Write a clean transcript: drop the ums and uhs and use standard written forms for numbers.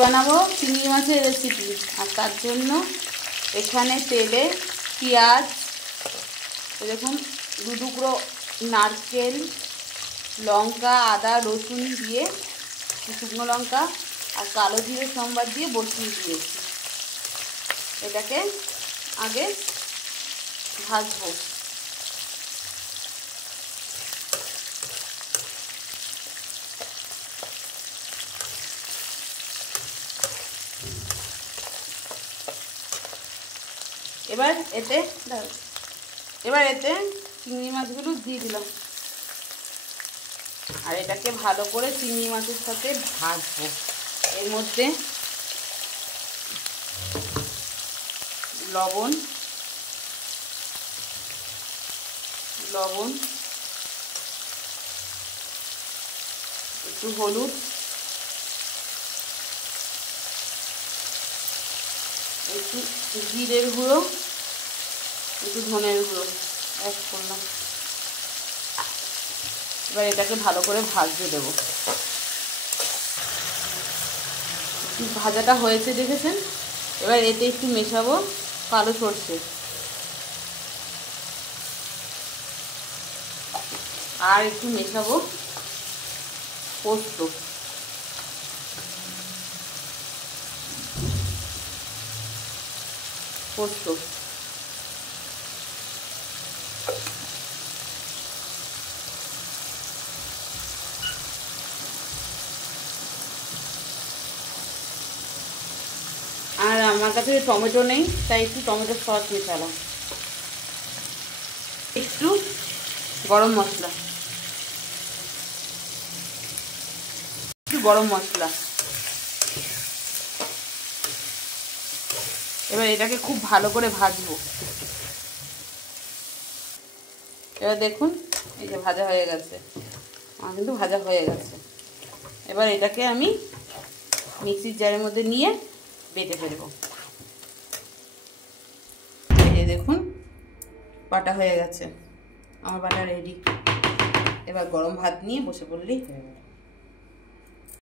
বানাবো চিংড়ি মাছের রেসিপি। আর তার জন্য এখানে তেলে পেঁয়াজ, দেখুন 2 টুকরো নারকেল, লঙ্কা, আদা, রসুন দিয়ে, শুকনো লঙ্কা আর কালো জিরে সম্বার দিয়ে বসিয়ে দিয়েছি। এটাকে আগে ভাজবো। এবার এতে চিংড়ি মাছগুলো দিয়ে দিলাম আর এটাকে ভালো করে চিংড়ি মাছের সাথে ভাজবো। এর মধ্যে লবণ, একটু হলুদ, একটু জিরের গুঁড়ো, একটু ধনের গুঁড়ো অ্যাড করলাম। এবার এটাকে ভালো করে ভাজতে দেবো। ভাজাটা হয়েছে দেখেছেন। এবার এতে একটু মেশাবো কালো সরষে আর একটু মেশাবো পোস্ত। আর আমার কাছে টমেটো নেই, তাই একটু টমেটো সস মেশালাম। একটু গরম মশলা, এবার এটাকে খুব ভালো করে ভাজবো। এবার দেখুন এই যে ভাজা হয়ে গেছে, আমার কিন্তু ভাজা হয়ে গেছে। এবার এটাকে আমি মিক্সির জারের মধ্যে নিয়ে বেটে ফেলবো। এই যে দেখুন বাটা হয়ে গেছে, আমার বাটা রেডি। এবার গরম ভাত নিয়ে বসে পড়লেই হয়ে গেছে।